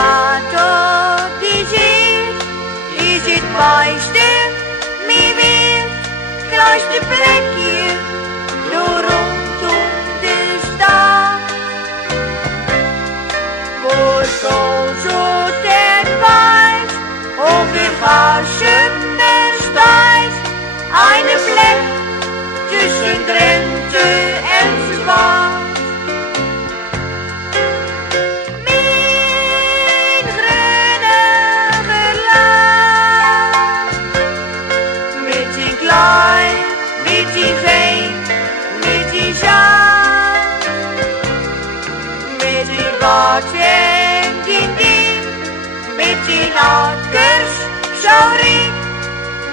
later die zee is het mooiste, mee weer, kruist de plekje door rondom de stad. Voor zoet en wijs, over gassen en stijs, eine plek tussen Drenthe en Zwaar. Met die veen, met die zaan, met die wat en die, met die akkers, zo riep,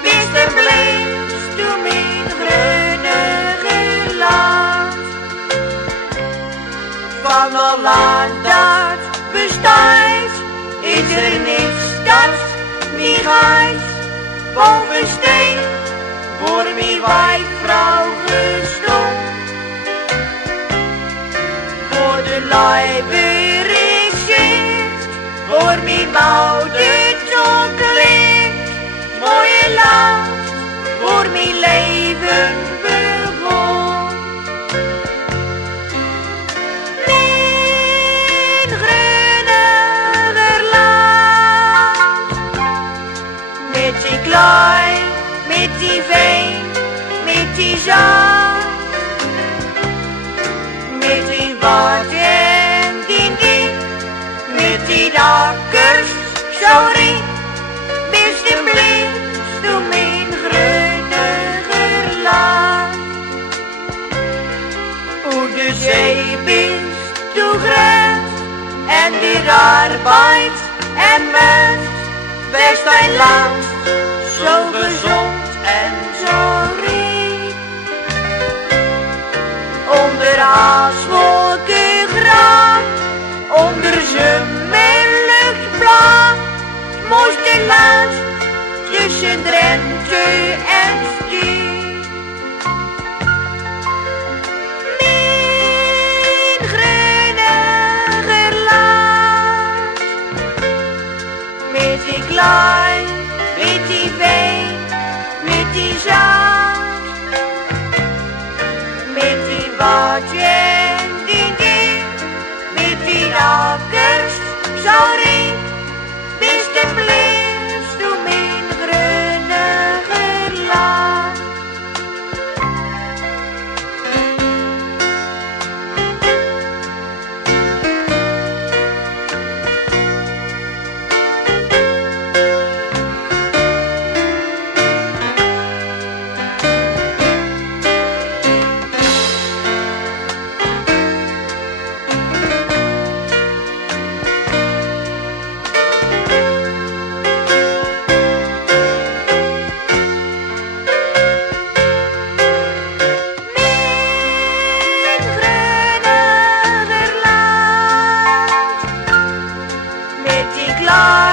beste bleef toen mijn grunige land. Van al land dat bestaat, is er niks dat niet gaat, boven steen. Voor mijn wijfvrouw gestond, voor de lijber is zicht, voor mijn oude toeklicht, mooie land, voor mijn leven begon. Mijn grunniger land, met die klei, met die veen, met die zand, met die wat en die, met die akkers, zo riep, beste blind, door mijn grunniger land. Hoe de zee bist, toe grens, en die arbeid en mens, best een land, zo gezond en zo riep. Onder aaswolken graan, onder zon en luchtblauw, het mooiste land tussen Drenthe en Stier. Mijn grunniger land, met die klei, met die veen, met die zand, met die wat en die, met die akkers, zo riep, beste blind, door mijn grunniger land. Met die klaar.